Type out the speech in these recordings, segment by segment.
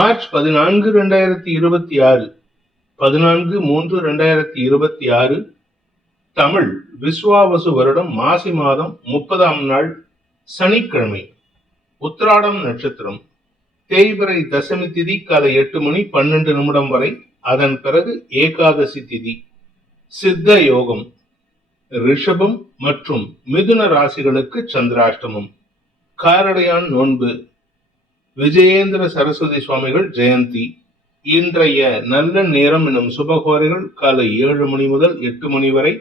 March 14, 2026 14/3/2026 Tamil Vishvavasu வருடம் மாசி மாதம் 30ஆம் நாள் சனிக்கிழமை, உத்திராடம் நட்சத்திரம், தேய்பிறை தசமி திதி காலை 8 மணி 12 நிமிடம் வரை. அதன் பிறகு ஏகாதசி திதி. சித்த யோகம். ரிஷபம் மற்றும் மிதுன ராசிகளுக்கு சந்திராஷ்டமம். காரடையான் நோன்பு. விஜயேந்திர சரஸ்வதி சுவாமிகள் ஜெயந்தி. இன்றைய நல்ல நேரம் எனும் சுபகோரைகள் காலை 7 மணி முதல் 8 மணி வரை,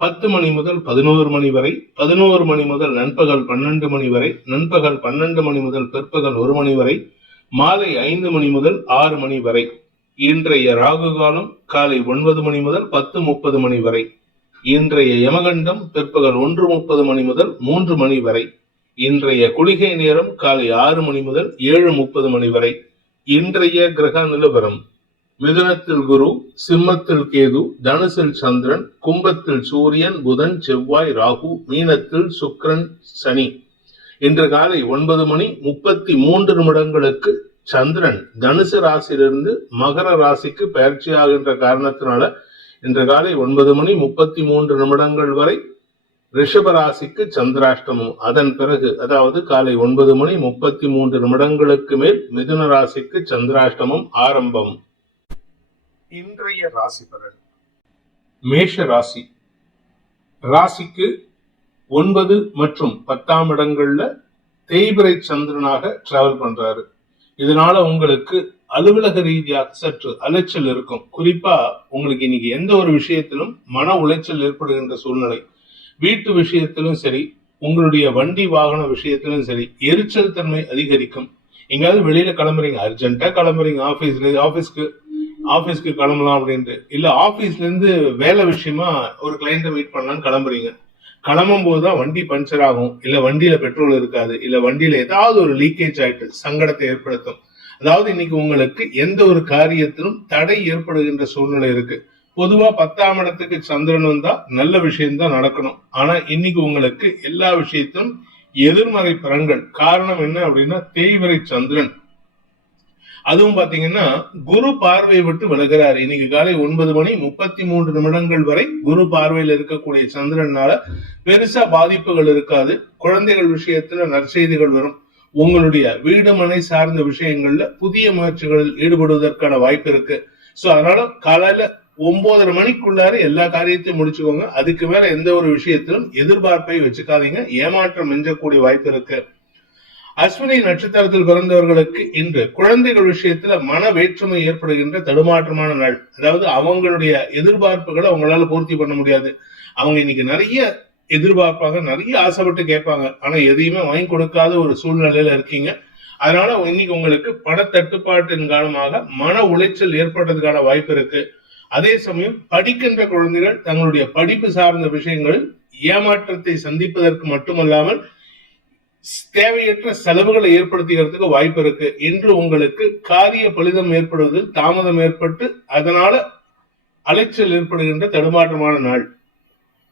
10 மணி முதல் 11 மணி வரை, 11 மணி முதல் நண்பகல் 12 மணி வரை, நண்பகல் 12 மணி முதல் பிற்பகல் 1 மணி வரை, மாலை 5 மணி முதல் 6 மணி வரை. இன்றைய ராகு காலம் காலை 9 மணி முதல் 10:30 மணி வரை. இன்றைய யமகண்டம் பிற்பகல் 1:30 மணி முதல் 3 மணி வரை. இன்றைய குளிகை நேரம் காலை 6 மணி முதல் 7:30 மணி வரை. இன்றைய கிரக நிலவரம்: மிதுனத்தில் குரு, சிம்மத்தில் கேது, தனுசில் சந்திரன், கும்பத்தில் சூரியன், புதன், செவ்வாய், ராகு, மீனத்தில் சுக்கிரன், சனி. இன்று காலை 9 மணி 33 நிமிடங்களுக்கு சந்திரன் தனுசு ராசியிலிருந்து மகர ராசிக்கு பயிற்சியாகின்ற காரணத்தினால இன்று காலை 9 மணி 33 நிமிடங்கள் வரை ரிஷப ராசிக்கு சந்திராஷ்டமம். அதன் பிறகு, அதாவது காலை 9 மணி 33 நிமிடங்களுக்கு மேல் மிதுன ராசிக்கு சந்திராஷ்டமம் ஆரம்பம். இன்றைய ராசி பலன். மேஷ ராசி. ராசிக்கு 9 மற்றும் 10ஆம் இடங்கள்ல தேய்பிறை சந்திரனாக டிராவல் பண்றாரு. இதனால உங்களுக்கு அலுவலக ரீதியாக சற்று அலைச்சல் இருக்கும். குறிப்பா உங்களுக்கு இன்னைக்கு எந்த ஒரு விஷயத்திலும் மன உளைச்சல் ஏற்படுகின்ற சூழ்நிலை. வீட்டு விஷயத்திலும் சரி, உங்களுடைய வண்டி வாகன விஷயத்திலும் சரி, எரிச்சல் தன்மை அதிகரிக்கும். எங்காவது வெளியில கிளம்புறீங்க, அர்ஜென்ட்டா கிளம்புறீங்க, ஆபீஸ்க்கு கிளம்பலாம் அப்படின்ட்டு, இல்ல ஆபீஸ்ல இருந்து வேலை விஷயமா ஒரு கிளைண்ட மீட் பண்ணலாம்னு கிளம்புறீங்க. கிளம்பும் போதுதான் வண்டி பஞ்சர் ஆகும், இல்ல வண்டியில பெட்ரோல் இருக்காது, இல்ல வண்டியில ஏதாவது ஒரு லீக்கேஜ் ஆயிட்டு சங்கடத்தை ஏற்படுத்தும். அதாவது இன்னைக்கு உங்களுக்கு எந்த ஒரு காரியத்திலும் தடை ஏற்படுகின்ற சூழ்நிலை இருக்கு. பொதுவா 10ஆம் இடத்துக்கு சந்திரன் வந்தா நல்ல விஷயம்தான் நடக்கணும். ஆனா இன்னைக்கு உங்களுக்கு எல்லா விஷயத்திலும் எதிர்மறை பலன்கள். காரணம் என்ன அப்படின்னா தேய்பிறை சந்திரன். அதுவும் பாத்தீங்கன்னா குரு பார்வையை விட்டு விலகிறாரு. இன்னைக்கு காலை 9 மணி 33 நிமிடங்கள் வரை குரு பார்வையில் இருக்கக்கூடிய சந்திரனால பெருசா பாதிப்புகள் இருக்காது. குழந்தைகள் விஷயத்துல நற்செய்திகள் வரும். உங்களுடைய வீடு மனை சார்ந்த விஷயங்கள்ல புதிய முயற்சிகளில் ஈடுபடுவதற்கான வாய்ப்பு இருக்கு. சோ அதனால காலையில 9:30 மணிக்குள்ளார எல்லா காரியத்தையும் முடிச்சுக்கோங்க. அதுக்கு மேல எந்த ஒரு விஷயத்திலும் எதிர்பார்ப்பை வச்சுக்காதீங்க. ஏமாற்றம் மிஞ்சக்கூடிய வாய்ப்பு இருக்கு. அஸ்வினி நட்சத்திரத்தில் பிறந்தவர்களுக்கு இன்று குழந்தைகள் விஷயத்துல மன வேற்றுமை ஏற்படுகின்ற தடுமாற்றமான நாள். அதாவது அவங்களுடைய எதிர்பார்ப்புகளை அவங்களால பூர்த்தி பண்ண முடியாது. அவங்க இன்னைக்கு நிறைய எதிர்பார்ப்பாங்க, நிறைய ஆசைப்பட்டு கேட்பாங்க. ஆனா எதையுமே வாங்கி கொடுக்காத ஒரு சூழ்நிலையில இருக்கீங்க. அதனால இன்னைக்கு உங்களுக்கு பண தட்டுப்பாட்டின் காரணமாக மன உளைச்சல் ஏற்படுறதுக்கான வாய்ப்பு இருக்கு. அதே சமயம் படிக்கின்ற குழந்தைகள் தங்களுடைய படிப்பு சார்ந்த விஷயங்களில் ஏமாற்றத்தை சந்திப்பதற்கு மட்டுமல்லாமல் தேவையற்ற செலவுகளை ஏற்படுத்துகிறதுக்கு வாய்ப்பு இருக்கு. இன்று உங்களுக்கு காரிய பலிதம் ஏற்படுவதில் தாமதம் ஏற்பட்டு அதனால அலைச்சல் ஏற்படுகின்ற தடுமாற்றமான நாள்.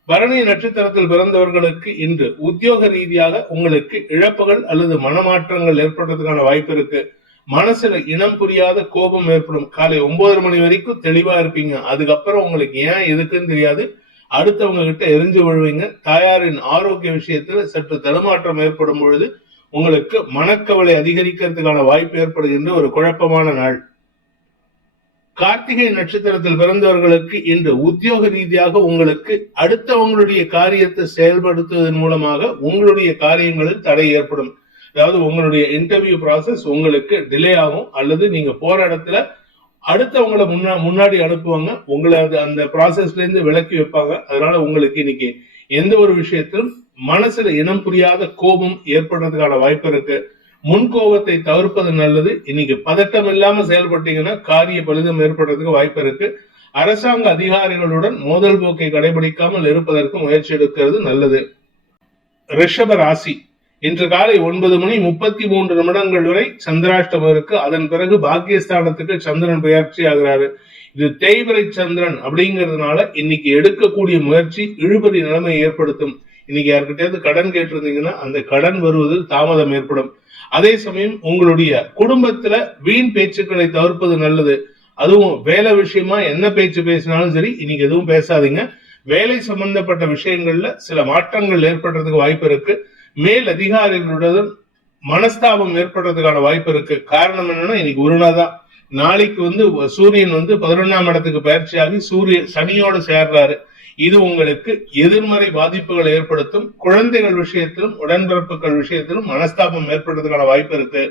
பரணி நட்சத்திரத்தில் பிறந்தவர்களுக்கு இன்று உத்தியோக ரீதியாக உங்களுக்கு இழப்புகள் அல்லது மனமாற்றங்கள் ஏற்படுறதுக்கான வாய்ப்பு இருக்கு. மனசுல இனம் புரியாத கோபம் ஏற்படும். காலை 9:30 மணி வரைக்கும் தெளிவா இருப்பீங்க. அதுக்கப்புறம் உங்களுக்கு ஏன் எதுக்குன்னு தெரியாது. அடுத்தவங்க கிட்ட எரிஞ்சு விழுவீங்க. தாயாரின் ஆரோக்கிய விஷயத்துல சற்று தடுமாற்றம் ஏற்படும் பொழுது உங்களுக்கு மனக்கவலை அதிகரிக்கிறதுக்கான வாய்ப்பு ஏற்படுகின்ற ஒரு குழப்பமான நாள். கார்த்திகை நட்சத்திரத்தில் பிறந்தவர்களுக்கு இன்று உத்தியோக ரீதியாக உங்களுக்கு அடுத்தவங்களுடைய காரியத்தை செயல்படுத்துவதன் மூலமாக உங்களுடைய காரியங்களில் தடை ஏற்படும். அதாவது உங்களுடைய இன்டர்வியூ ப்ராசஸ் உங்களுக்கு டிலே ஆகும், அல்லது நீங்க போற இடத்துல அடுத்தவங்களை முன்னாடி அனுப்புவாங்க, உங்களை அந்த ப்ராசஸ்ல இருந்து விலக்கி வைப்பாங்க. அதனால உங்களுக்கு இன்னைக்கு எந்த ஒரு விஷயத்திலும் மனசுல இனம் புரியாத கோபம் ஏற்படுறதுக்கான வாய்ப்பு இருக்கு. முன்கோபத்தை தவிர்ப்பது நல்லது. இன்னைக்கு பதட்டம் இல்லாம செயல்பட்டீங்கன்னா காரிய பலிதம் ஏற்படுறதுக்கு வாய்ப்பு இருக்கு. அரசாங்க அதிகாரிகளுடன் மோதல் போக்கை கடைபிடிக்காமல் இருப்பதற்கு முயற்சி எடுக்கிறது நல்லது. ரிஷப ராசி. இன்று காலை 9 மணி 33 நிமிடங்கள் வரை சந்திராஷ்டமம் இருக்கு. அதன் பிறகு பாக்கியஸ்தானத்துக்கு சந்திரன் பயிற்சி ஆகிறாரு. இது தேய்பிறை சந்திரன் அப்படிங்கிறதுனால இன்னைக்கு எடுக்கக்கூடிய முயற்சி இழுபறி நிலைமை ஏற்படுத்தும். இன்னைக்கு யாருக்கிட்டயாவது கடன் கேட்டிருந்தீங்கன்னா அந்த கடன் வருவதில் தாமதம் ஏற்படும். அதே சமயம் உங்களுடைய குடும்பத்துல வீண் பேச்சுக்களை தவிர்ப்பது நல்லது. அதுவும் வேலை விஷயமா என்ன பேச்சு பேசினாலும் சரி, இன்னைக்கு எதுவும் பேசாதீங்க. வேலை சம்பந்தப்பட்ட விஷயங்கள்ல சில மாற்றங்கள் ஏற்படுறதுக்கு வாய்ப்பு இருக்கு. மேல் அதிகாரிகளுடன் மனஸ்தாபம் ஏற்படுறதுக்கான வாய்ப்பு இருக்கு. காரணம் என்னன்னா, இன்னைக்கு ஒரு நாள் தான். நாளைக்கு சூரியன் 11ஆம் இடத்துக்கு பயிற்சியாகி சனியோடு சேர்றாரு. இது உங்களுக்கு எதிர்மறை பாதிப்புகளை ஏற்படுத்தும். குழந்தைகள் விஷயத்திலும் உடன்பிறப்புகள் விஷயத்திலும் மனஸ்தாபம் ஏற்படுறதுக்கான வாய்ப்பு இருக்கு.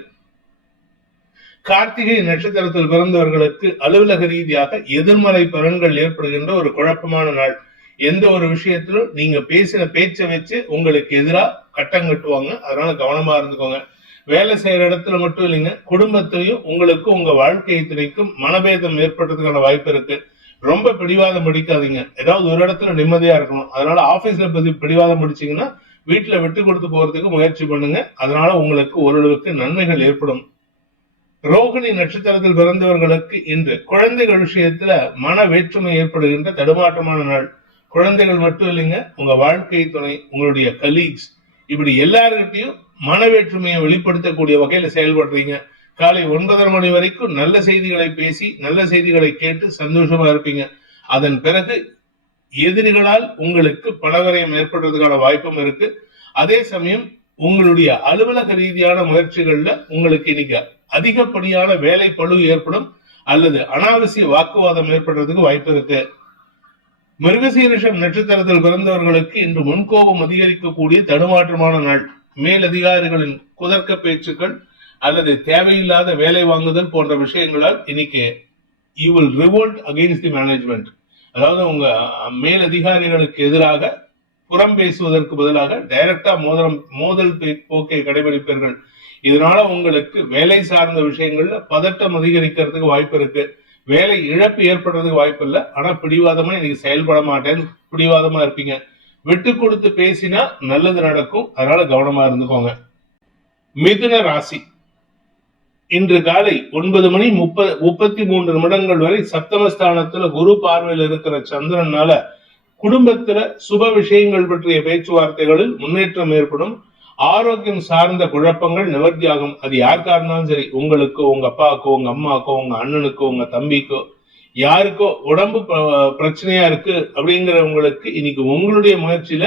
கார்த்திகை நட்சத்திரத்தில் பிறந்தவர்களுக்கு அலுவலக ரீதியாக எதிர்மறை பலன்கள் ஏற்படுகின்ற ஒரு குழப்பமான நாள். எந்த ஒரு விஷயத்திலும் நீங்க பேசின பேச்சை வச்சு உங்களுக்கு எதிராக கட்டம் கட்டுவாங்க. அதனால கவனமா இருந்துக்கோங்க. வேலை செய்யற இடத்துல மட்டும் இல்லைங்க, குடும்பத்திலையும் உங்களுக்கும் உங்க வாழ்க்கை துணைக்கும் மனபேதம் ஏற்படுறதுக்கான வாய்ப்பு இருக்கு. ரொம்ப பிடிவாதம் பிடிக்காதீங்க. ஏதாவது ஒரு இடத்துல நிம்மதியா இருக்கணும். அதனால ஆபீஸ்ல பிடிவாதம் பிடிச்சீங்கன்னா வீட்டுல விட்டு கொடுத்து போறதுக்கு முயற்சி பண்ணுங்க. அதனால உங்களுக்கு ஓரளவுக்கு நன்மைகள் ஏற்படும். ரோகிணி நட்சத்திரத்தில் பிறந்தவர்களுக்கு இன்று குழந்தைகள் விஷயத்துல மன வேற்றுமை ஏற்படுகின்ற தடுமாற்றமான நாள். குழந்தைகள் மட்டும் இல்லைங்க, உங்க வாழ்க்கை துணை, உங்களுடைய கலீக்ஸ், இப்படி எல்லாருக்கிட்டையும் மன வேற்றுமையை வெளிப்படுத்தக்கூடிய வகையில செயல்படுறீங்க. காலை 9:30 மணி வரைக்கும் நல்ல செய்திகளை பேசி நல்ல செய்திகளை கேட்டு சந்தோஷமா இருப்பீங்க. அதன் பிறகு எதிரிகளால் உங்களுக்கு பலவரையும் ஏற்படுறதுக்கான வாய்ப்பும் இருக்கு. அதே சமயம் உங்களுடைய அலுவலக ரீதியான முயற்சிகள்ல உங்களுக்கு இன்னைக்கு அதிகப்படியான வேலை பளு ஏற்படும் அல்லது அனாவசிய வாக்குவாதம் ஏற்படுறதுக்கு வாய்ப்பு இருக்கு. மிருகசீரிஷம் நட்சத்திரத்தில் பிறந்தவர்களுக்கு இன்று முன்கோபம் அதிகரிக்கக்கூடிய தடுமாற்றமான நாள். மேலதிகாரிகளின் குதர்க்க பேச்சுக்கள் அல்லது தேவையில்லாத வேலை வாங்குதல் போன்ற விஷயங்களால் இன்னைக்கு you will revolt against the management. அதாவது உங்க மேலதிகாரிகளுக்கு எதிராக புறம் பேசுவதற்கு பதிலாக டைரக்டா மோதல் போக்கை கடைபிடிப்பீர்கள். இதனால உங்களுக்கு வேலை சார்ந்த விஷயங்கள்ல பதட்டம் அதிகரிக்கிறதுக்கு வாய்ப்பு இருக்கு. வேலை இழப்பு ஏற்படுறதுக்கு வாய்ப்பு இல்லை. ஆனா பிடிவாதமா இன்னைக்கு செயல்பட மாட்டேன்னு பிடிவாதமா இருப்பீங்க. விட்டு கொடுத்து பேசினா நல்லது நடக்கும். அதனால கவனமா இருந்துக்கோங்க. மிதுன ராசி இன்று காலை 9:33 வரை சப்தமஸ்தானத்துல குரு பார்வையில் இருக்கிற சந்திரனால குடும்பத்துல சுப விஷயங்கள் பற்றிய பேச்சுவார்த்தைகளில் முன்னேற்றம் ஏற்படும். ஆரோக்கியம் சார்ந்த குழப்பங்கள் நிவர்த்தியாகும். அது யாருக்கா இருந்தாலும் சரி, உங்களுக்கோ, உங்க அப்பாவுக்கோ, உங்க அம்மாக்கோ, உங்க அண்ணனுக்கோ, உங்க தம்பிக்கோ, யாருக்கோ உடம்பு பிரச்சனையா இருக்கு அப்படிங்கிறவங்களுக்கு இன்னைக்கு உங்களுடைய முயற்சியில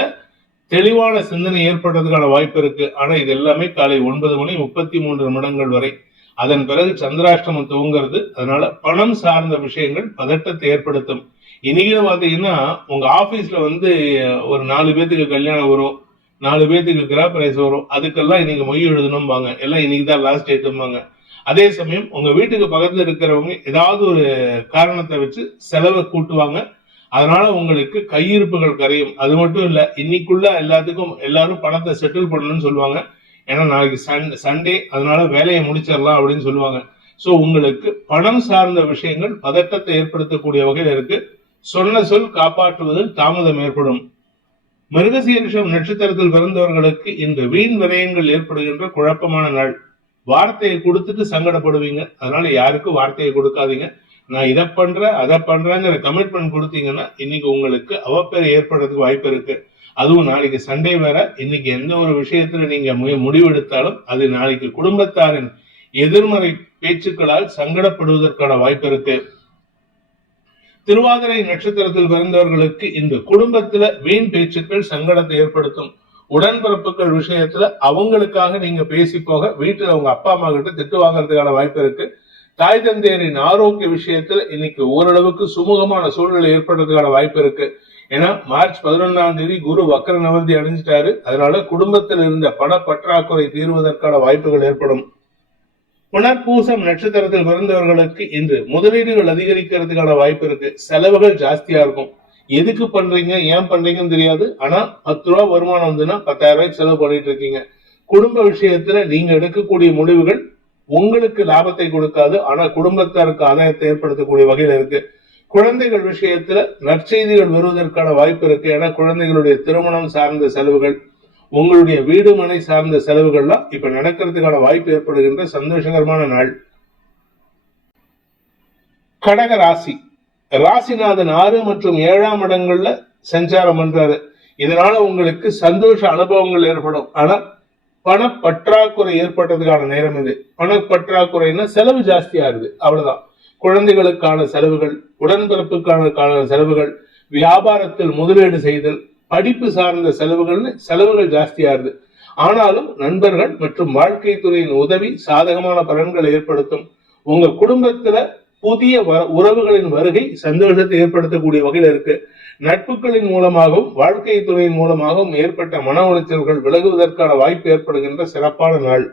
தெளிவான சிந்தனை ஏற்படுறதுக்கான வாய்ப்பு இருக்கு. ஆனா இது எல்லாமே காலை 9:33 வரை. அதன் பிறகு சந்திராஷ்டமம் துவங்கிறது. அதனால பணம் சார்ந்த விஷயங்கள் பதட்டத்தை ஏற்படுத்தும். இன்னைக்கு பாத்தீங்கன்னா உங்க ஆபீஸ்ல ஒரு 4 பேத்துக்கு கல்யாணம் வரும், 4 பேத்துக்கு கிராபரைஸ் வரும். அதுக்கெல்லாம் இன்னைக்கு மொய் எழுதணும்பாங்க. எல்லாம் இன்னைக்கு தான் லாஸ்ட் டேட்டும்பாங்க. அதே சமயம் உங்க வீட்டுக்கு பக்கத்துல இருக்கிறவங்க ஏதாவது ஒரு காரணத்தை வச்சு செலவை கூட்டுவாங்க. அதனால உங்களுக்கு கையிருப்புகள் கரையும். அது மட்டும் இல்ல, இன்னைக்குள்ள எல்லாரும் பணத்தை செட்டில் பண்ணணும்னு சொல்லுவாங்க. ஏன்னா நாளைக்கு சண்டே, அதனால வேலையை முடிச்சிடலாம் அப்படின்னு சொல்லுவாங்க. சோ உங்களுக்கு பணம் சார்ந்த விஷயங்கள் பதட்டத்தை ஏற்படுத்தக்கூடிய வகையில் இருக்கு. சொன்ன சொல் காப்பாற்றுவதில் தாமதம் ஏற்படும். மிருகசீரிஷம் நட்சத்திரத்தில் பிறந்தவர்களுக்கு இன்று வீண் விரயங்கள் ஏற்படுகின்ற குழப்பமான நாள். வார்த்தையை கொடுத்துட்டு சங்கடப்படுவீங்க. அதனால யாருக்கும் வார்த்தையை கொடுக்காதீங்க. நான் இதை பண்றேன் அதை பண்றேங்கிற கமிட்மெண்ட் கொடுத்தீங்கன்னா இன்னைக்கு உங்களுக்கு அவப்பேறு ஏற்படுறதுக்கு வாய்ப்பு இருக்கு. அதுவும் நாளைக்கு சண்டே வேற. இன்னைக்கு எந்த ஒரு விஷயத்துல நீங்க முடிவெடுத்தாலும் அது நாளைக்கு குடும்பத்தாரின் எதிர்மறை பேச்சுக்களால் சங்கடப்படுவதற்கான வாய்ப்பு இருக்கு. திருவாதிரை நட்சத்திரத்தில் பிறந்தவர்களுக்கு இந்த குடும்பத்துல வீண் பேச்சுக்கள் சங்கடத்தை ஏற்படுத்தும். உடன்பிறப்புகள் விஷயத்துல அவங்களுக்காக நீங்க பேசி போக வீட்டுல அவங்க அப்பா அம்மா கிட்ட திட்டு வாங்கறதுக்கான வாய்ப்பு இருக்கு. தாய் தந்தையரின் ஆரோக்கிய விஷயத்துல இன்னைக்கு ஓரளவுக்கு சுமூகமான சூழ்நிலை ஏற்படுறதுக்கான வாய்ப்பு இருக்கு. ஏன்னா மார்ச் 11ஆம் தேதி குரு வக்கர நிவர்த்தி அடைஞ்சிட்டாரு. அதனால குடும்பத்தில் இருந்த பண பற்றாக்குறை தீர்வதற்கான வாய்ப்புகள் ஏற்படும். புனர்பூசம் நட்சத்திரத்தில் பிறந்தவர்களுக்கு இன்று முதலீடுகள் அதிகரிக்கிறதுக்கான வாய்ப்பு இருக்கு. செலவுகள் ஜாஸ்தியா இருக்கும். எதுக்கு பண்றீங்க, ஏன் பண்றீங்கன்னு தெரியாது. ஆனா 10 ரூபா வருமானம் வந்துன்னா 10,000 ரூபாய்க்கு செலவு பண்ணிட்டு இருக்கீங்க. குடும்ப விஷயத்துல நீங்க எடுக்கக்கூடிய முடிவுகள் உங்களுக்கு லாபத்தை கொடுக்காது. ஆனா குடும்பத்தாருக்கு ஆதாயத்தை ஏற்படுத்தக்கூடிய வகையில இருக்கு. குழந்தைகள் விஷயத்துல நற்செய்திகள் வருவதற்கான வாய்ப்பு இருக்கு. ஏன்னா குழந்தைகளுடைய திருமணம் சார்ந்த செலவுகள், உங்களுடைய வீடு மனை சார்ந்த செலவுகள்லாம் இப்ப நடக்கிறதுக்கான வாய்ப்பு ஏற்படுகின்ற சந்தோஷகரமான நாள். கடக ராசி ராசிநாதன் 6 மற்றும் 7ஆம் இடங்கள்ல சஞ்சாரம் பண்றாரு. இதனால உங்களுக்கு சந்தோஷ அனுபவங்கள் ஏற்படும். ஆனா பணப்பற்றாக்குறை ஏற்பட்டதுக்கான நேரம் இது. பணப்பற்றாக்குறைன்னா செலவு ஜாஸ்தியா இருக்கு, அவ்வளவுதான். குழந்தைகளுக்கான செலவுகள், உடன்பிறப்புக்கான செலவுகள், வியாபாரத்தில் முதலீடு செய்தல், படிப்பு சார்ந்த செலவுகள் ஜாஸ்தியா இருக்கு. ஆனாலும் நண்பர்கள் மற்றும் வாழ்க்கை துறையின் உதவி சாதகமான பலன்களை ஏற்படுத்தும். உங்க குடும்பத்துல புதிய உறவுகளின் வருகை சந்தோஷத்தை ஏற்படுத்தக்கூடிய வகையில் இருக்கு. நட்புகளின் மூலமாகவும் வாழ்க்கை துறையின் மூலமாகவும் ஏற்பட்ட மன உளைச்சல்கள் விலகுவதற்கான வாய்ப்பு ஏற்படுகின்ற சிறப்பான நாள்.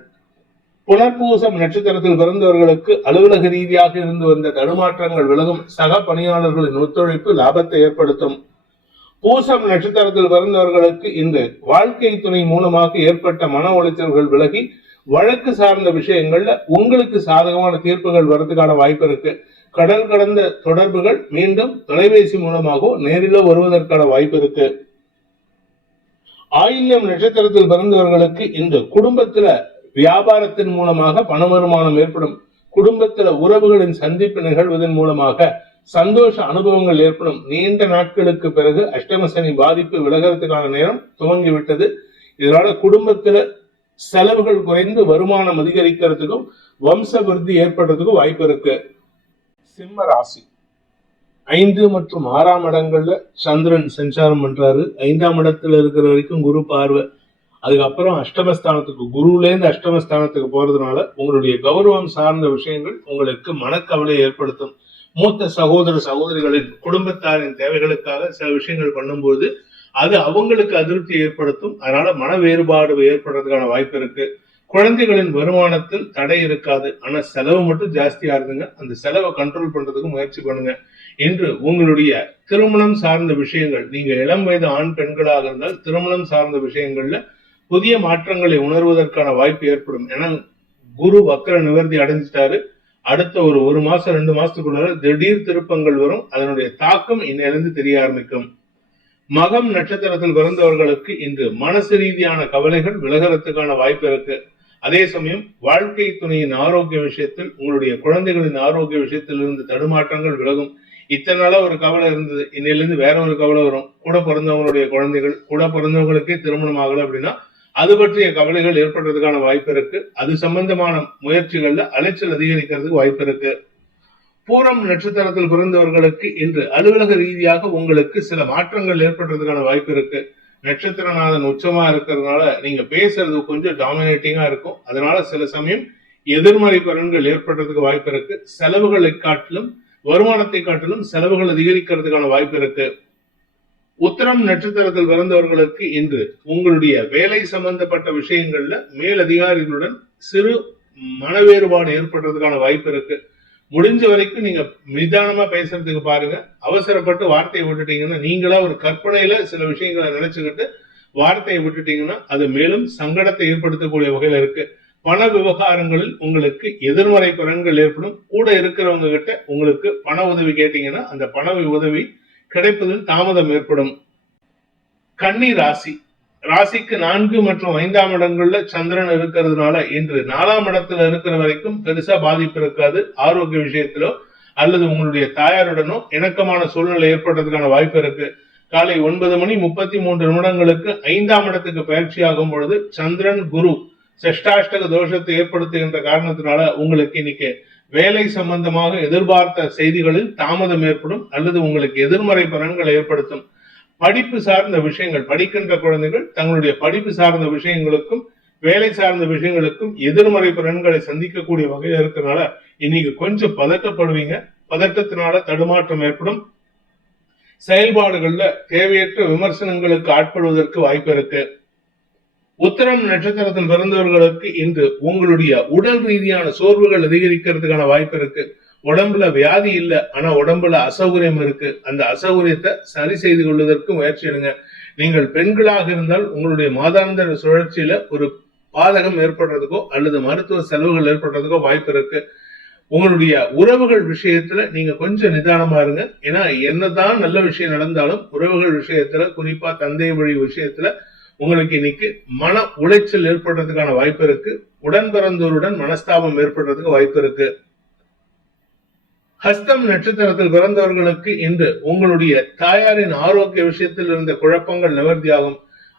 புனர்பூசம் நட்சத்திரத்தில் பிறந்தவர்களுக்கு அலுவலக ரீதியாக இருந்து வந்த தடுமாற்றங்கள் விலகும். சக பணியாளர்களின் ஒத்துழைப்பு லாபத்தை ஏற்படுத்தும். பூசம் நட்சத்திரத்தில் பிறந்தவர்களுக்கு இந்த வாழ்க்கை துணை மூலமாக ஏற்பட்ட மன உளைச்சல்கள் விலகி வழக்கு சார்ந்த விஷயங்கள்ல உங்களுக்கு சாதகமான தீர்ப்புகள் வரதுக்கான வாய்ப்பு இருக்கு. கடல் கடந்த தொடர்புகள் மீண்டும் தொலைபேசி மூலமாகவோ நேரிலோ வருவதற்கான வாய்ப்பு இருக்கு. ஆயில்யம் நட்சத்திரத்தில் பிறந்தவர்களுக்கு இந்த குடும்பத்துல வியாபாரத்தின் மூலமாக பண வருமானம் ஏற்படும். குடும்பத்துல உறவுகளின் சந்திப்பு நிகழ்வதன் மூலமாக சந்தோஷ அனுபவங்கள் ஏற்படும். நீண்ட நாட்களுக்கு பிறகு அஷ்டமசனி பாதிப்பு விலகிறதுக்கான நேரம் துவங்கிவிட்டது. இதனால குடும்பத்துல செலவுகள் குறைந்து வருமானம் அதிகரிக்கிறதுக்கும் வம்ச விருத்தி ஏற்படுறதுக்கும் வாய்ப்பு இருக்கு. சிம்ம ராசி 5 மற்றும் 6ஆம் இடங்கள்ல சந்திரன் சஞ்சாரம் பண்றாரு. 5ஆம் இடத்துல இருக்கிற வரைக்கும் குரு பார்வை, அதுக்கப்புறம் அஷ்டமஸ்தானத்துக்கு, குருவிலேருந்து அஷ்டமஸ்தானத்துக்கு போறதுனால உங்களுடைய கௌரவம் சார்ந்த விஷயங்கள் உங்களுக்கு மனக்கவலை ஏற்படுத்தும். மூத்த சகோதர சகோதரிகளின் குடும்பத்தாரின் தேவைகளுக்காக சில விஷயங்கள் பண்ணும்போது அது அவங்களுக்கு அதிருப்தி ஏற்படுத்தும். அதனால மன வேறுபாடு ஏற்படுறதுக்கான வாய்ப்பு இருக்கு. குழந்தைகளின் வருமானத்தில் தடை இருக்காது, ஆனா செலவு மட்டும் ஜாஸ்தியா இருந்துங்க. அந்த செலவை கண்ட்ரோல் பண்றதுக்கு முயற்சி பண்ணுங்க. இன்று உங்களுடைய திருமணம் சார்ந்த விஷயங்கள், நீங்க இளம் வயது ஆண் பெண்களாக இருந்தால் திருமணம் சார்ந்த விஷயங்கள்ல புதிய மாற்றங்களை உணர்வதற்கான வாய்ப்பு ஏற்படும். ஏன்னா குரு வக்ர நிவர்த்தி அடைஞ்சிட்டாரு. அடுத்த ஒரு மாசம் 2 மாசத்துக்குள்ள திடீர் திருப்பங்கள் வரும். அதனுடைய தாக்கம் இன்னிலிருந்து தெரிய ஆரம்பிக்கும். மகம் நட்சத்திரத்தில் பிறந்தவர்களுக்கு இன்று மனசு ரீதியான கவலைகள் விலகிறதுக்கான வாய்ப்பு இருக்கு. அதே சமயம் வாழ்க்கை துணையின் ஆரோக்கிய விஷயத்தில், உங்களுடைய குழந்தைகளின் ஆரோக்கிய விஷயத்தில் இருந்து தடுமாற்றங்கள் விலகும். இத்தனை நாளா ஒரு கவலை இருந்தது, இன்னிலிருந்து வேற ஒரு கவலை வரும். கூட பிறந்தவங்களுடைய குழந்தைகள், கூட பிறந்தவங்களுக்கே திருமணம் ஆகல அப்படின்னா அது பற்றிய கவலைகள் ஏற்படுறதுக்கான வாய்ப்பு இருக்கு. அது சம்பந்தமான முயற்சிகள்ல அலைச்சல் அதிகரிக்கிறதுக்கு வாய்ப்பு இருக்கு. பூரம் நட்சத்திரத்தில் பிறந்தவர்களுக்கு இன்று அலுவலக ரீதியாக உங்களுக்கு சில மாற்றங்கள் ஏற்படுறதுக்கான வாய்ப்பு இருக்கு. நட்சத்திரநாதன் உச்சமா இருக்கிறதுனால நீங்க பேசுறது கொஞ்சம் டாமினேட்டிங்கா இருக்கும். அதனால சில சமயம் எதிர்மறை பலன்கள் ஏற்படுறதுக்கு வாய்ப்பு இருக்கு. செலவுகளை காட்டிலும் வருமானத்தை காட்டிலும் செலவுகள் அதிகரிக்கிறதுக்கான வாய்ப்பு இருக்கு. உத்திரம் நட்சத்திரத்தில் பிறந்தவர்களுக்கு இன்று உங்களுடைய வேலை சம்பந்தப்பட்ட விஷயங்கள்ல மேல் அதிகாரிகளுடன் சிறு மன வேறுபாடு ஏற்படுறதுக்கான வாய்ப்பு இருக்கு. முடிஞ்ச வரைக்கும் நீங்க நிதானமா பேசுறதுக்கு பாருங்க. அவசரப்பட்டு வார்த்தையை விட்டுட்டீங்கன்னா, நீங்களா ஒரு கற்பனையில சில விஷயங்களை நினைச்சுக்கிட்டு வார்த்தையை விட்டுட்டீங்கன்னா அது மேலும் சங்கடத்தை ஏற்படுத்தக்கூடிய வகையில இருக்கு. பண விவகாரங்களில் உங்களுக்கு எதிர்மறை பலன்கள் ஏற்படும். கூட இருக்கிறவங்க கிட்ட உங்களுக்கு பண உதவி கேட்டீங்கன்னா அந்த பண உதவி கிடைப்பதில் தாமதம் ஏற்படும். கன்னி ராசி, ராசிக்கு 4 மற்றும் 5ஆம் இடங்கள்ல சந்திரன் இருக்கிறதுனால இன்று 4ஆம் இடத்துல இருக்கிற வரைக்கும் பெருசா பாதிப்பு இருக்காது. ஆரோக்கிய விஷயத்திலோ அல்லது உங்களுடைய தாயாருடனோ இணக்கமான சூழ்நிலை ஏற்படுறதுக்கான வாய்ப்பு இருக்கு. காலை 9:33 5ஆம் இடத்துக்கு பயிற்சி ஆகும் பொழுது சந்திரன் குரு சஷ்டாஷ்டக தோஷத்தை ஏற்படுத்துகின்ற காரணத்தினால உங்களுக்கு இன்னைக்கு வேலை சம்பந்தமாக எதிர்பார்த்த செய்திகளில் தாமதம் ஏற்படும் அல்லது உங்களுக்கு எதிர்மறை பலன்களை ஏற்படுத்தும். படிப்பு சார்ந்த விஷயங்கள், படிக்கின்ற குழந்தைகள் தங்களுடைய படிப்பு சார்ந்த விஷயங்களுக்கும் வேலை சார்ந்த விஷயங்களுக்கும் எதிர்மறை பலன்களை சந்திக்கக்கூடிய வகையில் இருக்கிறதுனால இன்னைக்கு கொஞ்சம் பதட்டப்படுவீங்க. பதட்டத்தினால தடுமாற்றம் ஏற்படும். செயல்பாடுகள்ல தேவையற்ற விமர்சனங்களுக்கு ஆட்படுவதற்கு வாய்ப்பு இருக்கு. உத்திரம் நட்சத்திரத்தில் பிறந்தவர்களுக்கு இன்று உங்களுடைய உடல் ரீதியான சோர்வுகள் அதிகரிக்கிறதுக்கான வாய்ப்பு இருக்கு. உடம்புல வியாதி இல்ல, ஆனா உடம்புல அசௌகரியம் இருக்கு. அந்த அசௌகரியத்தை சரி செய்து கொள்வதற்கு முயற்சி எடுங்க. நீங்கள் பெண்களாக இருந்தால் உங்களுடைய மாதாந்திர சுழற்சியில ஒரு பாதகம் ஏற்படுறதுக்கோ அல்லது மருத்துவ செலவுகள் ஏற்படுறதுக்கோ வாய்ப்பு இருக்கு. உங்களுடைய உறவுகள் விஷயத்துல நீங்க கொஞ்சம் நிதானமா இருங்க. ஏன்னா என்னதான் நல்ல விஷயம் நடந்தாலும் உறவுகள் விஷயத்துல, குறிப்பா தந்தை வழி விஷயத்துல உங்களுக்கு இன்னைக்கு மன உளைச்சல் ஏற்படுறதுக்கான வாய்ப்பு இருக்கு. உடன் பிறந்தோருடன் மனஸ்தாபம் ஏற்படுறதுக்கு வாய்ப்பு இருக்கு. ஹஸ்தம் நட்சத்திரத்தில் பிறந்தவர்களுக்கு இன்று உங்களுடைய தாயாரின் ஆரோக்கிய விஷயத்தில் இருந்த குழப்பங்கள் நிவர்த்தியாகும்.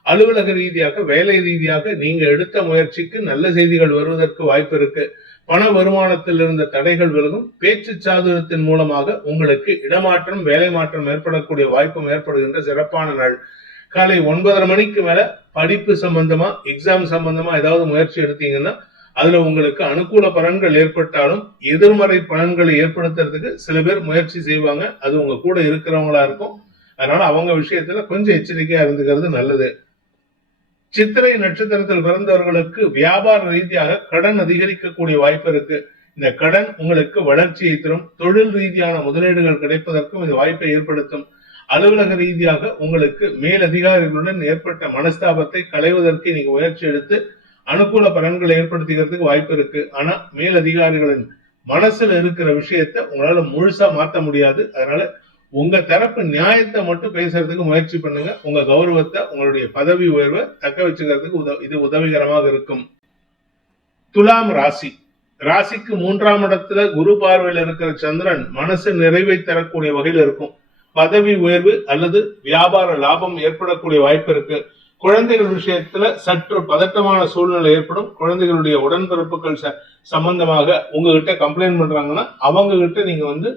அலுவலக ரீதியாக, வேலை ரீதியாக நீங்க எடுத்த முயற்சிக்கு நல்ல செய்திகள் வருவதற்கு வாய்ப்பு இருக்கு. பண வருமானத்தில் இருந்த தடைகள் விலகும். பேச்சு சாதுரியத்தின் மூலமாக உங்களுக்கு இடமாற்றம், வேலை மாற்றம் ஏற்படக்கூடிய வாய்ப்பும் ஏற்படுகின்ற சிறப்பான நாள். காலை 9:30 மணிக்கு மேல படிப்பு சம்பந்தமா, எக்ஸாம் சம்பந்தமா ஏதாவது முயற்சி எடுத்தீங்கன்னா அதுல உங்களுக்கு அனுகூல பலன்கள் ஏற்பட்டாலும் எதிர்மறை பலன்களை ஏற்படுத்துறதுக்கு சில பேர் முயற்சி செய்வாங்க. அது உங்க கூட இருக்கிறவங்களா இருக்கும். அதனால அவங்க விஷயத்துல கொஞ்சம் எச்சரிக்கையா இருந்துக்கிறது நல்லது. சித்திரை நட்சத்திரத்தில் பிறந்தவர்களுக்கு வியாபார ரீதியாக கடன் அதிகரிக்கக்கூடிய வாய்ப்பு இருக்கு. இந்த கடன் உங்களுக்கு வளர்ச்சியை தரும். தொழில் ரீதியான முதலீடுகள் கிடைப்பதற்கும் இது வாய்ப்பை ஏற்படுத்தும். அலுவலக ரீதியாக உங்களுக்கு மேலதிகாரிகளுடன் ஏற்பட்ட மனஸ்தாபத்தை களைவதற்கு நீங்க முயற்சி எடுத்து அனுகூல பலன்களை ஏற்படுத்திக்கிறதுக்கு வாய்ப்பு இருக்கு. ஆனா மேலதிகாரிகளின் மனசுல இருக்கிற விஷயத்த உங்களால முழுசா மாற்ற முடியாது. அதனால உங்க தரப்பு நியாயத்தை மட்டும் பேசுறதுக்கு முயற்சி பண்ணுங்க. உங்க கௌரவத்தை, உங்களுடைய பதவி உயர்வை தக்க வச்சுக்கிறதுக்கு இது உதவிகரமாக இருக்கும். துலாம் ராசி. ராசிக்கு 3ஆம் இடத்துல குரு பார்வையில் இருக்கிற சந்திரன் மனசு நிறைவை தரக்கூடிய வகையில் இருக்கும். பதவி உயர்வு அல்லது வியாபார லாபம் ஏற்படக்கூடிய வாய்ப்பு இருக்கு. குழந்தைகள் விஷயத்துல சற்று பதட்டமான சூழ்நிலை ஏற்படும். குழந்தைகளுடைய உடன்பிறப்புகள் சம்பந்தமாக உங்ககிட்ட கம்ப்ளைண்ட் பண்றாங்கன்னா அவங்க கிட்ட நீங்க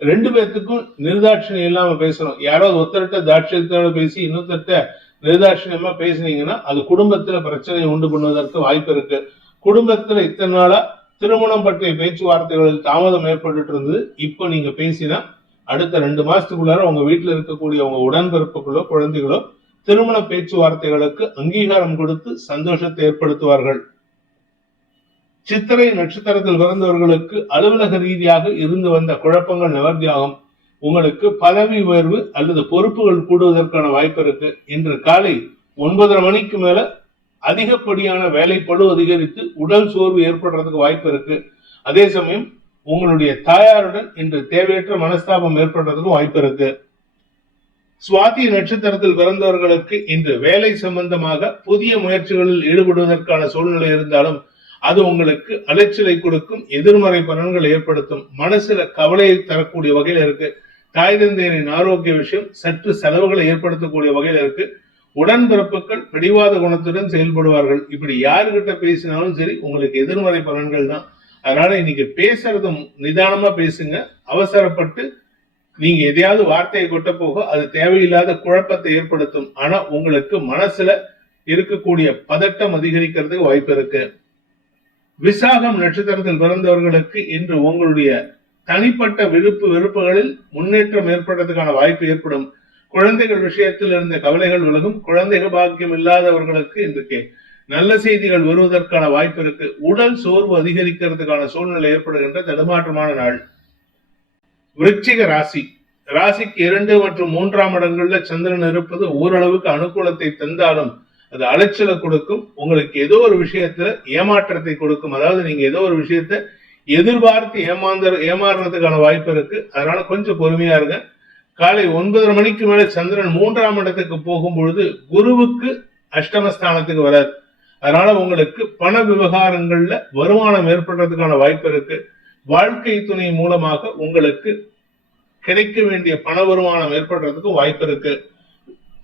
2 பேர்த்துக்கும் நிர்தாட்சியம் இல்லாம பேசணும். யாராவது ஒருத்தர்கிட்ட தாட்சியத்தோட பேசி இன்னொருத்தர்கிட்ட நிர்தாட்சியமா பேசினீங்கன்னா அது குடும்பத்துல பிரச்சனையை உண்டு பண்ணுவதற்கு வாய்ப்பு இருக்கு. குடும்பத்துல இத்தனை நாளா திருமணம் பற்றிய பேச்சுவார்த்தைகளில் தாமதம் ஏற்பட்டு இருந்தது. இப்ப நீங்க பேசினா அடுத்த 2 மாசத்துக்குள்ளார உங்க வீட்டுல இருக்கக்கூடிய உங்க உடன்பிறப்புகளோ குழந்தைகளோ திருமண பேச்சுவார்த்தைகளுக்கு அங்கீகாரம் கொடுத்து சந்தோஷத்தை ஏற்படுத்துவார்கள். சித்திரை நட்சத்திரத்தில் பிறந்தவர்களுக்கு அலுவலக ரீதியாக இருந்து வந்த குழப்பங்கள் நிவர்த்தியாகும். உங்களுக்கு பதவி உயர்வு அல்லது பொறுப்புகள் கூடுவதற்கான வாய்ப்பு இருக்கு. இன்று காலை 9:30 மணிக்கு மேல அதிகப்படியான வேலைப்பளு அதிகரித்து உடல் சோர்வு ஏற்படுறதுக்கு வாய்ப்பு இருக்கு. அதே சமயம் உங்களுடைய தாயாருடன் இன்று தேவையற்ற மனஸ்தாபம் ஏற்படுறதுக்கும் வாய்ப்பு இருக்கு. சுவாதி நட்சத்திரத்தில் பிறந்தவர்களுக்கு இன்று வேலை சம்பந்தமாக புதிய முயற்சிகளில் ஈடுபடுவதற்கான சூழ்நிலை இருந்தாலும் அது உங்களுக்கு அலைச்சலை கொடுக்கும். எதிர்மறை பலன்களை ஏற்படுத்தும். மனசுல கவலையை தரக்கூடிய வகையில இருக்கு. தாய் தந்தையரின் ஆரோக்கிய விஷயம் சற்று செலவுகளை ஏற்படுத்தக்கூடிய வகையில இருக்கு. உடன்பிறப்புகள் பிடிவாத குணத்துடன் செயல்படுவார்கள். இப்படி யாருகிட்ட பேசினாலும் சரி உங்களுக்கு எதிர்மறை பலன்கள் தான். அதனால இன்னைக்கு பேசுறதும் நிதானமா பேசுங்க. அவசரப்பட்டு நீங்க எதையாவது வார்த்தையை கொட்ட போக அது தேவையில்லாத குழப்பத்தை ஏற்படுத்தும். ஆனா உங்களுக்கு மனசுல இருக்கக்கூடிய பதட்டம் அதிகரிக்கிறதுக்கு வாய்ப்பு இருக்கு. விசாகம் நட்சத்திரத்தில் பிறந்தவர்களுக்கு இன்று உங்களுடைய தனிப்பட்ட வெறுப்புகளில் முன்னேற்றம் ஏற்படுறதுக்கான வாய்ப்பு ஏற்படும். குழந்தைகள் விஷயத்தில் இருந்த கவலைகள் விலகும். குழந்தைகள் பாக்கியம் இல்லாதவர்களுக்கு இன்றைக்கு நல்ல செய்திகள் வருவதற்கான வாய்ப்பு இருக்கு. உடல் சோர்வு அதிகரிக்கிறதுக்கான சூழ்நிலை ஏற்படுகின்ற தடுமாற்றமான நாள். விருச்சிக ராசி. ராசிக்கு 2 மற்றும் 3ஆம் இடங்கள்ல சந்திரன் இருப்பது ஓரளவுக்கு அனுகூலத்தை தந்தாலும் அது அலைச்சலை கொடுக்கும். உங்களுக்கு ஏதோ ஒரு விஷயத்துல ஏமாற்றத்தை கொடுக்கும். அதாவது நீங்க ஏதோ ஒரு விஷயத்த எதிர்பார்த்து ஏமாறுறதுக்கான வாய்ப்பு இருக்கு. அதனால கொஞ்சம் பொறுமையா இருங்க. காலை 9:30 மணிக்கு மேல சந்திரன் 3ஆம் இடத்துக்கு போகும் பொழுது குருவுக்கு அஷ்டமஸ்தானத்துக்கு வராது. அதனால உங்களுக்கு பண விவகாரங்கள்ல வருமானம் ஏற்படுறதுக்கான வாய்ப்பு இருக்கு. வாழ்க்கை துணை மூலமாக உங்களுக்கு கிடைக்க வேண்டிய பண வருமானம் ஏற்படுறதுக்கு வாய்ப்பு இருக்கு.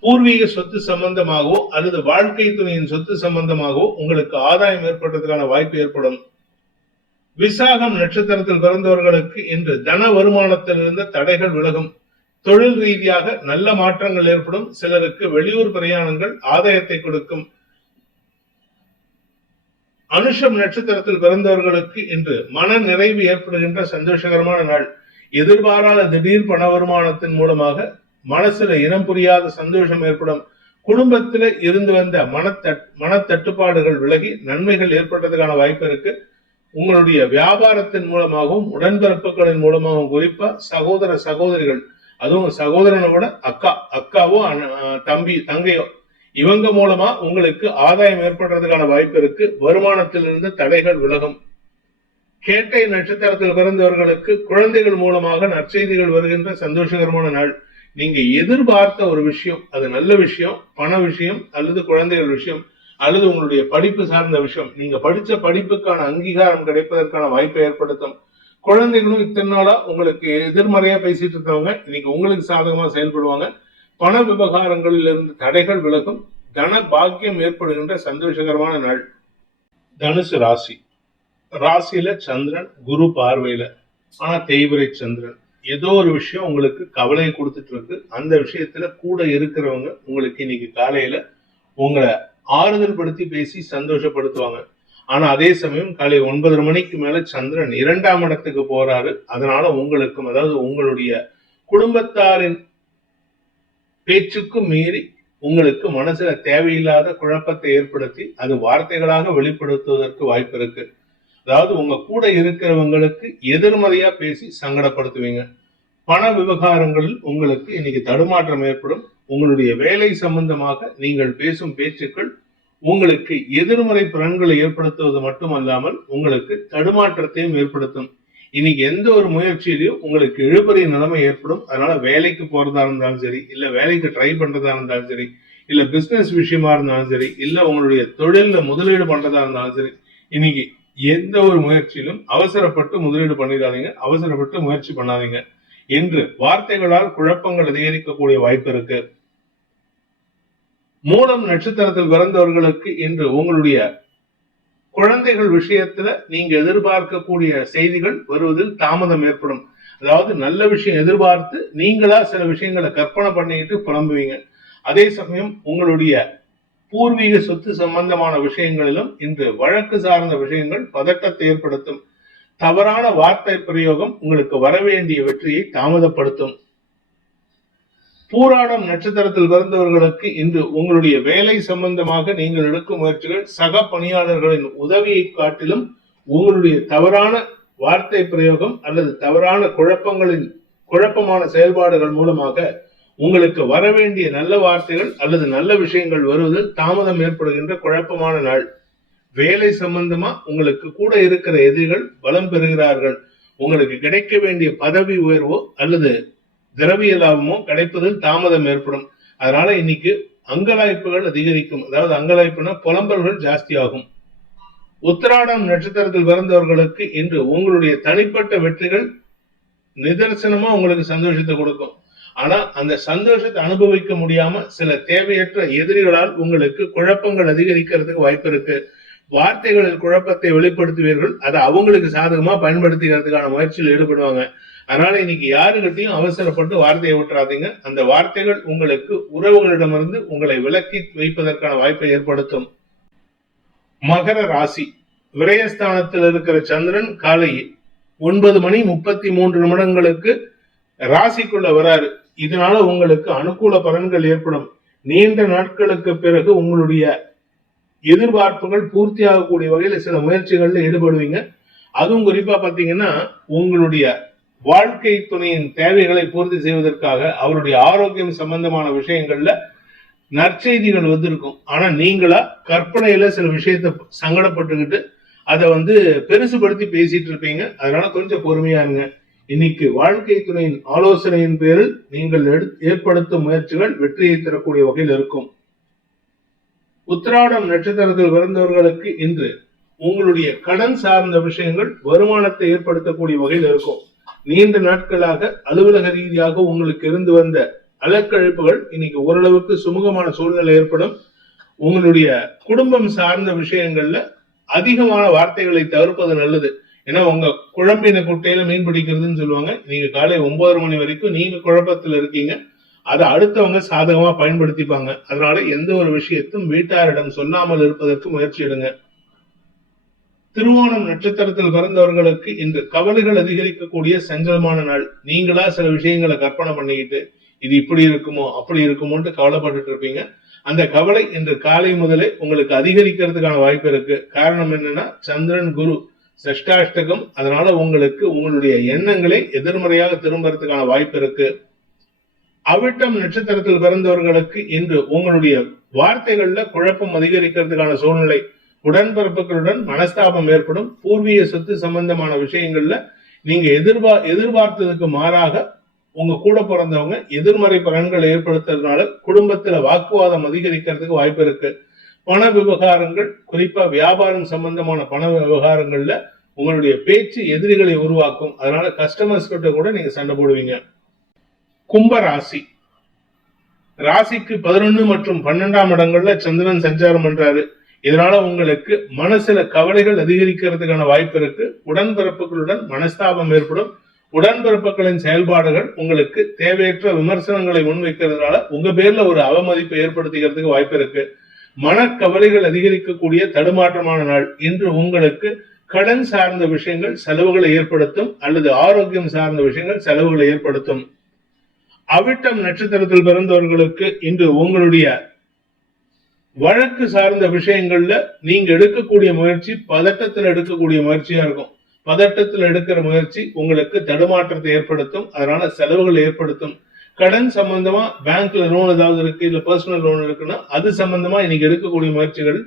பூர்வீக சொத்து சம்பந்தமாகவோ அல்லது வாழ்க்கை துணையின் சொத்து சம்பந்தமாகவோ உங்களுக்கு ஆதாயம் ஏற்படுறதுக்கான வாய்ப்பு ஏற்படும். விசாகம் நட்சத்திரத்தில் பிறந்தவர்களுக்கு இன்று தன வருமானத்தில் இருந்த தடைகள் விலகும். தொழில் ரீதியாக நல்ல மாற்றங்கள் ஏற்படும். சிலருக்கு வெளியூர் பிரயாணங்கள் ஆதாயத்தை கொடுக்கும். அனுஷம் நட்சத்திரத்தில் பிறந்தவர்களுக்கு இன்று மன நிறைவு ஏற்படுகின்ற சந்தோஷகரமான நாள். எதிர்பாராத திடீர் பண வருமானத்தின் மூலமாக மனசுல இனம் புரியாத சந்தோஷம் ஏற்படும். குடும்பத்தில இருந்து வந்த மனத்தட்டுப்பாடுகள் விலகி நன்மைகள் ஏற்பட்டதுக்கான வாய்ப்பு இருக்கு. உங்களுடைய வியாபாரத்தின் மூலமாகவும் உடன்பிறப்புகளின் மூலமாகவும் குறிப்பா சகோதர சகோதரிகள், அதுவும் சகோதரனோட அக்காவோ தங்கையோ இவங்க மூலமா உங்களுக்கு ஆதாயம் ஏற்படுறதுக்கான வாய்ப்பு இருக்கு. வருமானத்தில் இருந்து தடைகள் விலகும். கேட்டை நட்சத்திரத்தில் பிறந்தவர்களுக்கு குழந்தைகள் மூலமாக நற்செய்திகள் வருகின்ற சந்தோஷகரமான நாள். நீங்க எதிர்பார்த்த ஒரு விஷயம், அது நல்ல விஷயம், பண விஷயம் அல்லது குழந்தைகள் விஷயம் அல்லது உங்களுடைய படிப்பு சார்ந்த விஷயம், நீங்க படிச்ச படிப்புக்கான அங்கீகாரம் கிடைப்பதற்கான வாய்ப்பை ஏற்படுத்தும். குழந்தைகளும் இத்தனை நாளா உங்களுக்கு எதிர்மறையா பேசிட்டு இருந்தவங்க இன்னைக்கு உங்களுக்கு சாதகமா செயல்படுவாங்க. பண விவகாரங்களில் இருந்து தடைகள் விலகும். தன பாக்கியம் ஏற்படுகின்ற சந்தோஷகரமான நாள். தனுசு ராசி. ராசியில சந்திரன் குரு பார்வையில, ஆனா தேய்பிரை சந்திரன். ஏதோ ஒரு விஷயம் உங்களுக்கு கவலையை கொடுத்துட்டு இருக்கு. அந்த விஷயத்துல கூட இருக்கிறவங்க உங்களுக்கு இன்னைக்கு காலையில உங்களை ஆறுதல் படுத்தி பேசி சந்தோஷப்படுத்துவாங்க. ஆனா அதே சமயம் காலை 9:30 மணிக்கு மேல சந்திரன் 2ஆம் இடத்துக்கு போறாரு. அதனால உங்களுக்கும், அதாவது உங்களுடைய குடும்பத்தாரின் பேச்சுக்கும் மீறி உங்களுக்கு மனசுல தேவையில்லாத குழப்பத்தை ஏற்படுத்தி அது வார்த்தைகளாக வெளிப்படுத்துவதற்கு வாய்ப்பு இருக்கு. அதாவது உங்க கூட இருக்கிறவங்களுக்கு எதிர்மறையா பேசி சங்கடப்படுத்துவீங்க. பண விவகாரங்களில் உங்களுக்கு இன்னைக்கு தடுமாற்றம் ஏற்படும். உங்களுடைய வேலை சம்பந்தமாக நீங்கள் பேசும் பேச்சுக்கள் உங்களுக்கு எதிர்மறை பலன்களை ஏற்படுத்துவது மட்டுமல்லாமல் உங்களுக்கு தடுமாற்றத்தையும் ஏற்படுத்தும். இன்னைக்கு எந்த ஒரு முயற்சியிலையும் உங்களுக்கு இழுபறி நிலைமை ஏற்படும். அதனால வேலைக்கு போறதா இருந்தாலும் சரி, இல்ல வேலைக்கு ட்ரை பண்றதா இருந்தாலும் சரி, இல்ல பிசினஸ் விஷயமா இருந்தாலும் சரி, இல்ல உங்களுடைய தொழில முதலீடு பண்றதா இருந்தாலும் சரி, இன்னைக்கு எந்த ஒரு முயற்சியிலும் அவசரப்பட்டு முதலீடு பண்ணிடாதீங்க, அவசரப்பட்டு முயற்சி பண்ணாதீங்க என்று வார்த்தைகளால் குழப்பங்கள் அதிகரிக்கக்கூடிய வாய்ப்பு இருக்கு. மூலம் நட்சத்திரத்தில் பிறந்தவர்களுக்கு இன்று உங்களுடைய குழந்தைகள் விஷயத்துல நீங்க எதிர்பார்க்கக்கூடிய செய்திகள் வருவதில் தாமதம் ஏற்படும். அதாவது நல்ல விஷயம் எதிர்பார்த்து நீங்களா சில விஷயங்களை கற்பனை பண்ணிக்கிட்டு புலம்புவீங்க. அதே சமயம் உங்களுடைய பூர்வீக சொத்து சம்பந்தமான விஷயங்களிலும் இன்று வழக்கு சார்ந்த விஷயங்கள் பதட்டத்தை ஏற்படுத்தும். தவறான வார்த்தை பிரயோகம் உங்களுக்கு வரவேண்டிய வெற்றியை தாமதப்படுத்தும். பூராடம் நட்சத்திரத்தில் பிறந்தவர்களுக்கு இன்று உங்களுடைய வேலை சம்பந்தமாக நீங்கள் எடுக்கும் முயற்சிகள் சக பணியாளர்களின் உதவியை காட்டிலும் உங்களுடைய தவறான வார்த்தை பிரயோகம் அல்லது தவறான குழப்பமான செயல்பாடுகள் மூலமாக உங்களுக்கு வரவேண்டிய நல்ல வார்த்தைகள் அல்லது நல்ல விஷயங்கள் வருவதில் தாமதம் ஏற்படுகின்ற குழப்பமான நாள். வேலை சம்பந்தமா உங்களுக்கு கூட இருக்கிற எதிரிகள் பலம் பெறுகிறார்கள். உங்களுக்கு கிடைக்க வேண்டிய பதவி உயர்வோ அல்லது திரவிய லாபமோ கிடைப்பதில் தாமதம் ஏற்படும். அதனால இன்னைக்கு அங்கலாய்ப்புகள் அதிகரிக்கும். அதாவது அங்கலாய்ப்புனா புலம்பல்கள் ஜாஸ்தி ஆகும். உத்திராடம் நட்சத்திரத்தில் பிறந்தவர்களுக்கு இன்று உங்களுடைய தனிப்பட்ட வெற்றிகள் நிதர்சனமா உங்களுக்கு சந்தோஷத்தை கொடுக்கும். ஆனா அந்த சந்தோஷத்தை அனுபவிக்க முடியாம சில தேவையற்ற எதிரிகளால் உங்களுக்கு குழப்பங்கள் அதிகரிக்கிறதுக்கு வாய்ப்பு இருக்கு. வார்த்தைகளில் குழப்பத்தை வெளிப்படுத்துவீர்கள், அதை அவங்களுக்கு சாதகமா பயன்படுத்திக்கிறதுக்கான முயற்சியில் ஈடுபடுவாங்க. அதனால இன்னைக்கு யாருகிட்டையும் அவசரப்பட்டு வார்த்தையை விட்டுறாதீங்க. அந்த வார்த்தைகள் உங்களுக்கு உறவுகளிடமிருந்து உங்களை விலக்கி வைப்பதற்கான வாய்ப்பை ஏற்படுத்தும். மகர ராசி. விரயஸ்தானத்தில் இருக்கிற சந்திரன் காலை 9:33 ராசிக்குள்ள வராரு. இதனால உங்களுக்கு அனுகூல பலன்கள் ஏற்படும். நீண்ட நாட்களுக்கு பிறகு உங்களுடைய எதிர்பார்ப்புகள் பூர்த்தியாகக்கூடிய வகையில் சில முயற்சிகள்ல ஈடுபடுவீங்க. அதுவும் குறிப்பா பாத்தீங்கன்னா உங்களுடைய வாழ்க்கை துணையின் தேவைகளை பூர்த்தி செய்வதற்காக அவருடைய ஆரோக்கியம் சம்பந்தமான விஷயங்கள்ல நற்செய்திகள் வந்திருக்கும். ஆனா நீங்களா கற்பனையில சில விஷயத்த சங்கடப்பட்டுக்கிட்டு அதை பெருசுபடுத்தி பேசிட்டு இருப்பீங்க. அதனால கொஞ்சம் பொறுமையா இருங்க. இன்னைக்கு வாழ்க்கை துணையின் ஆலோசனையின் பேரில் நீங்கள் ஏற்படுத்தும் முயற்சிகள் வெற்றியை தரக்கூடிய வகையில் இருக்கும். உத்திராடம் நட்சத்திரத்தில் பிறந்தவர்களுக்கு இன்று உங்களுடைய கடன் சார்ந்த விஷயங்கள் வருமானத்தை ஏற்படுத்தக்கூடிய வகையில் இருக்கும். நீண்ட நாட்களாக அலுவலக ரீதியாக உங்களுக்கு இருந்து வந்த அலக்கழிப்புகள் இன்னைக்கு ஓரளவுக்கு சுமூகமான சூழ்நிலை ஏற்படும். உங்களுடைய குடும்பம் சார்ந்த விஷயங்கள்ல அதிகமான வார்த்தைகளை தவிர்ப்பது நல்லது. ஏன்னா உங்க குழம்பின குட்டையில மீன் பிடிக்கிறதுன்னு சொல்லுவாங்க. நீங்க காலை 9:30 மணி வரைக்கும் நீங்க குழப்பத்துல இருக்கீங்க. அதை அடுத்தவங்க சாதகமா பயன்படுத்திப்பாங்க. அதனால எந்த ஒரு விஷயத்தும் வீட்டாரிடம் சொல்லாமல் இருப்பதற்கு முயற்சி எடுங்க. திருவோணம் நட்சத்திரத்தில் பிறந்தவர்களுக்கு இன்று கவலைகள் அதிகரிக்கக்கூடிய சஞ்சலமான நாள். நீங்களா சில விஷயங்களை கற்பனை பண்ணிக்கிட்டு இது இப்படி இருக்குமோ அப்படி இருக்குமோன்ட்டு கவலைப்பட்டு இருப்பீங்க. அந்த கவலை இன்று காலை முதலே உங்களுக்கு அதிகரிக்கிறதுக்கான வாய்ப்பு இருக்கு. காரணம் என்னன்னா சந்திரன் குரு சஷ்டாஷ்டகம். அதனால உங்களுக்கு உங்களுடைய எண்ணங்களே எதிர்மறையாக திரும்புறதுக்கான வாய்ப்பு இருக்கு. அவிட்டம் நட்சத்திரத்தில் பிறந்தவர்களுக்கு இன்று உங்களுடைய வார்த்தைகள்ல குழப்பம் அதிகரிக்கிறதுக்கான சூழ்நிலை. உடன்பிறப்புகளுடன் மனஸ்தாபம் ஏற்படும். பூர்வீக சொத்து சம்பந்தமான விஷயங்கள்ல நீங்க எதிர்பார்த்ததுக்கு மாறாக உங்க கூட பிறந்தவங்க எதிர்மறை பலன்களை ஏற்படுத்துறதுனால குடும்பத்துல வாக்குவாதம் அதிகரிக்கிறதுக்கு வாய்ப்பு இருக்கு. பண விவகாரங்கள், குறிப்பா வியாபாரம் சம்பந்தமான பண விவகாரங்கள்ல உங்களுடைய பேச்சு எதிரிகளை உருவாக்கும். அதனால கஸ்டமர்ஸ் கிட்ட கூட நீங்க சண்டை போடுவீங்க. கும்ப ராசி, ராசிக்கு 11 மற்றும் 12ஆம் இடங்கள்ல சந்திரன் சஞ்சாரம் பண்றாரு. இதனால உங்களுக்கு மனசுல கவலைகள் அதிகரிக்கிறதுக்கான வாய்ப்பு இருக்கு. உடன்பிறப்புகளுடன் மனஸ்தாபம் ஏற்படும். உடன்பிறப்புகளின் செயல்பாடுகள் உங்களுக்கு தேவையற்ற விமர்சனங்களை முன்வைக்கிறதுனால உங்க பேர்ல ஒரு அவமதிப்பை ஏற்படுத்திக்கிறதுக்கு வாய்ப்பு இருக்கு. மனக்கவலைகள் அதிகரிக்கக்கூடிய தடுமாற்றமான நாள். இன்று உங்களுக்கு கடன் சார்ந்த விஷயங்கள் செலவுகளை ஏற்படுத்தும் அல்லது ஆரோக்கியம் சார்ந்த விஷயங்கள் செலவுகளை ஏற்படுத்தும். அவிட்டம் நட்சத்திரத்தில் பிறந்தவர்களுக்கு இன்று உங்களுடைய வழக்கு சார்ந்த விஷயங்கள்ல நீங்க எடுக்கக்கூடிய முயற்சி பதட்டத்தில் எடுக்கக்கூடிய முயற்சியா இருக்கும். பதட்டத்தில் எடுக்கிற முயற்சி உங்களுக்கு தடுமாற்றத்தை ஏற்படுத்தும். அதனால செலவுகள் ஏற்படுத்தும். கடன் சம்பந்தமா பேங்க்ல லோன் ஏதாவது இருக்கு, இல்ல பர்சனல் லோன் இருக்குன்னா அது சம்பந்தமா இன்னைக்கு எடுக்கக்கூடிய முயற்சிகள்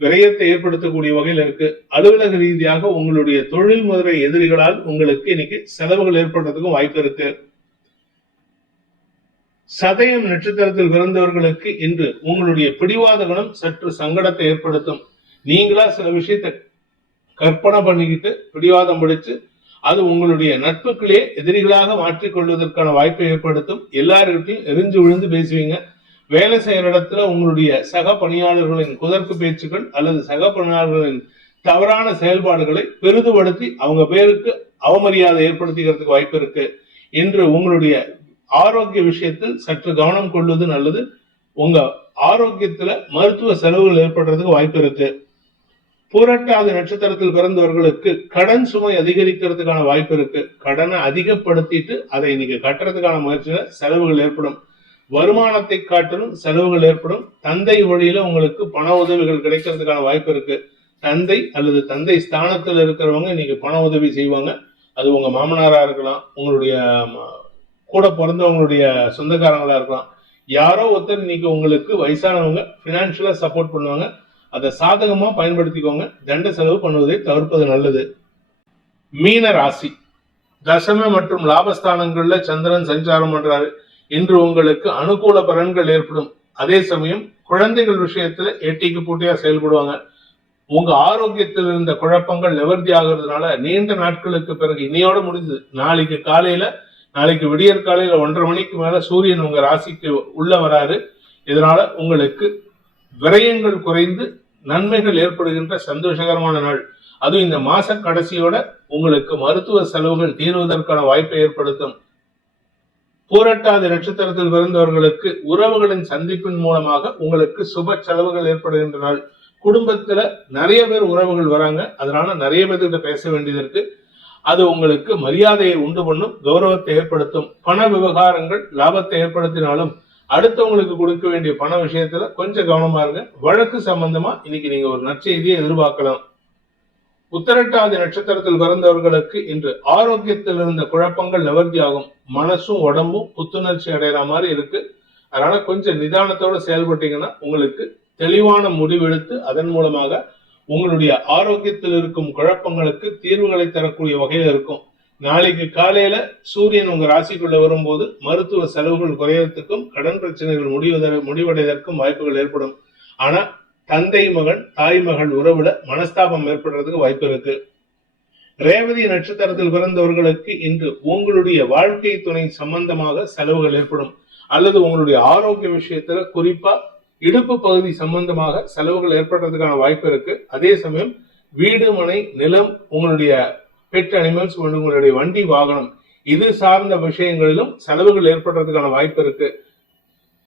விரயத்தை ஏற்படுத்தக்கூடிய வகையில் இருக்கு. அலுவலக ரீதியாக உங்களுடைய தொழில் முறை எதிரிகளால் உங்களுக்கு இன்னைக்கு செலவுகள் ஏற்படுறதுக்கும் வாய்ப்பு இருக்கு. சதயம் நட்சத்திரத்தில் பிறந்தவர்களுக்கு இன்று உங்களுடைய பிடிவாத குணம் சற்று சங்கடத்தை ஏற்படுத்தும். நீங்களா சில விஷயத்தை கற்பனை பண்ணிக்கிட்டு பிடிவாதம் பிடிச்சு அது உங்களுடைய நட்புகளே எதிரிகளாக மாற்றிக்கொள்வதற்கான வாய்ப்பை ஏற்படுத்தும். எல்லாருக்கிட்டையும் எரிஞ்சு விழுந்து பேசுவீங்க. வேலை செய்யற இடத்துல உங்களுடைய சக பணியாளர்களின் குதர்க்கு பேச்சுக்கள் அல்லது சக பணியாளர்களின் தவறான செயல்பாடுகளை பெரிதுபடுத்தி அவங்க பேருக்கு அவமரியாதை ஏற்படுத்திக்கிறதுக்கு வாய்ப்பு இருக்கு. இன்று உங்களுடைய ஆரோக்கிய விஷயத்தில் சற்று கவனம் கொள்வது நல்லது. உங்க ஆரோக்கியத்துல மருத்துவ செலவுகள் ஏற்படுறதுக்கு வாய்ப்பு இருக்கு. பூரட்டாதி நட்சத்திரத்தில் பிறந்தவர்களுக்கு கடன் சுமை அதிகரிக்கிறதுக்கான வாய்ப்பு இருக்கு. கடனை அதிகப்படுத்திட்டு அதை இன்னைக்கு கட்டுறதுக்கான முயற்சியில செலவுகள் ஏற்படும். வருமானத்தை காட்டிலும் செலவுகள் ஏற்படும். தந்தை வழியில உங்களுக்கு பண உதவிகள் கிடைக்கிறதுக்கான வாய்ப்பு இருக்கு. தந்தை அல்லது தந்தை ஸ்தானத்தில் இருக்கிறவங்க இன்னைக்கு பண உதவி செய்வாங்க. அது உங்க மாமனாரா இருக்கலாம், உங்களுடைய கூட பிறந்தவங்களுடைய சொந்தக்காரங்களா இருக்கலாம். யாரோ ஒருத்தர் இன்னைக்கு உங்களுக்கு வயசானவங்க பினான்சியலா சப்போர்ட் பண்ணுவாங்க. அதை சாதகமா பயன்படுத்திக்கோங்க. தண்ட செலவு பண்ணுவதை தவிர்ப்பது நல்லது. மீன ராசி, தசம மற்றும் லாபஸ்தானங்கள்ல சந்திரன் சஞ்சாரம் பண்றாரு. இன்று உங்களுக்கு அனுகூல பலன்கள் ஏற்படும். அதே சமயம் குழந்தைகள் விஷயத்துல எட்டிக்கு போட்டியா செயல்படுவாங்க. உங்க ஆரோக்கியத்தில் இருந்த குழப்பங்கள் நிவர்த்தி ஆகிறதுனால நீண்ட நாட்களுக்கு பிறகு இன்னையோட முடிஞ்சது. நாளைக்கு விடியற் காலையில 1:30 மணிக்கு மேல சூரியன் உங்க ராசிக்கு உள்ள வராரு. இதனால உங்களுக்கு விரயங்கள் குறைந்து நன்மைகள் ஏற்படுகின்ற சந்தோஷகரமான நாள். அதுவும் இந்த மாச கடைசியோட உங்களுக்கு மருத்துவ செலவுகள் தீர்வதற்கான வாய்ப்பை ஏற்படுத்தும். பூரட்டாதி நட்சத்திரத்தில் பிறந்தவர்களுக்கு உறவுகளின் சந்திப்பின் மூலமாக உங்களுக்கு சுப செலவுகள் ஏற்படுகின்ற நாள். குடும்பத்துல நிறைய பேர் உறவுகள் வராங்க. அதனால நிறைய பேர்கிட்ட பேச வேண்டியது இருக்கு. அது உங்களுக்கு மரியாதையை உண்டு பண்ணும், கௌரவத்தை ஏற்படுத்தும். பண விவகாரங்கள் லாபத்தை ஏற்படுத்தினாலும் அடுத்தவங்களுக்கு கொடுக்க வேண்டிய பண விஷயத்துல கொஞ்சம் கவனமா இருங்க. வழக்கு சம்பந்தமா இன்னைக்கு நீங்க ஒரு நற்செய்தியை எதிர்பார்க்கலாம். உத்திரட்டாதி நட்சத்திரத்தில் பிறந்தவர்களுக்கு இன்று ஆரோக்கியத்தில் இருந்த குழப்பங்கள் நிவர்த்தி ஆகும். மனசும் உடம்பும் புத்துணர்ச்சி அடைகிற மாதிரி இருக்கு. அதனால கொஞ்சம் நிதானத்தோட செயல்பட்டீங்கன்னா உங்களுக்கு தெளிவான முடிவெடுத்து அதன் மூலமாக உங்களுடைய ஆரோக்கியத்தில் இருக்கும் குழப்பங்களுக்கு தீர்வுகளை தரக்கூடிய வகையில் இருக்கும். நாளைக்கு காலையில சூரியன் உங்க ராசிக்குள்ள வரும்போது மருத்துவ செலவுகள் குறையறதுக்கும் கடன் பிரச்சனைகள் முடிவடைவதற்கும் வாய்ப்புகள் ஏற்படும். ஆனா தந்தை மகன் தாய் மகள் உறவுல மனஸ்தாபம் ஏற்படுறதுக்கு வாய்ப்பு இருக்கு. ரேவதி நட்சத்திரத்தில் பிறந்தவர்களுக்கு இன்று உங்களுடைய வாழ்க்கை துணை சம்பந்தமாக செலவுகள் ஏற்படும். அல்லது உங்களுடைய ஆரோக்கிய விஷயத்துல குறிப்பா இடுப்பு பகுதி சம்பந்தமாக செலவுகள் ஏற்படுறதுக்கான வாய்ப்பு இருக்கு. அதே சமயம் வீடு மனை நிலம் உங்களுடைய பெட் அனிமல்ஸ் உங்களுடைய வண்டி வாகனம் இது சார்ந்த விஷயங்களிலும் செலவுகள் ஏற்படுறதுக்கான வாய்ப்பு இருக்கு.